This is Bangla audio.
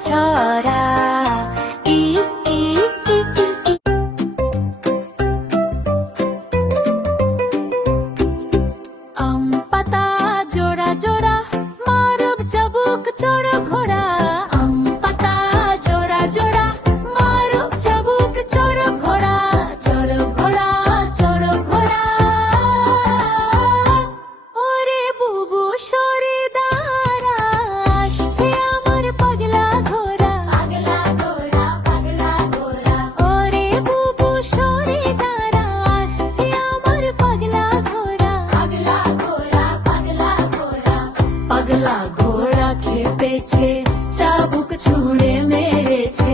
ছড়া ই ই ই ই ই। আম পাতা জোড়া জোড়া মারব চাবুক চড় ঘোড়া। আম পাতা জোড়া জোড়া মারব চাবুক চড় ঘোড়া। চড় ঘোড়া চড় ঘোড়া। ওরে বুবু সরে দাঁড়া, আসছে আমার পাগলা ঘোড়া। পাগলা ঘোড়া পাগলা ঘোড়া। ওরে বুবু সরে দাঁড়া, আসছে আমার পাগলা ঘোড়া। পাগলা ঘোড়া পাগলা ঘোড়া। পাগলা ঘোড়া খেপেছে, চাবুক ছুঁড়ে মেরেছে।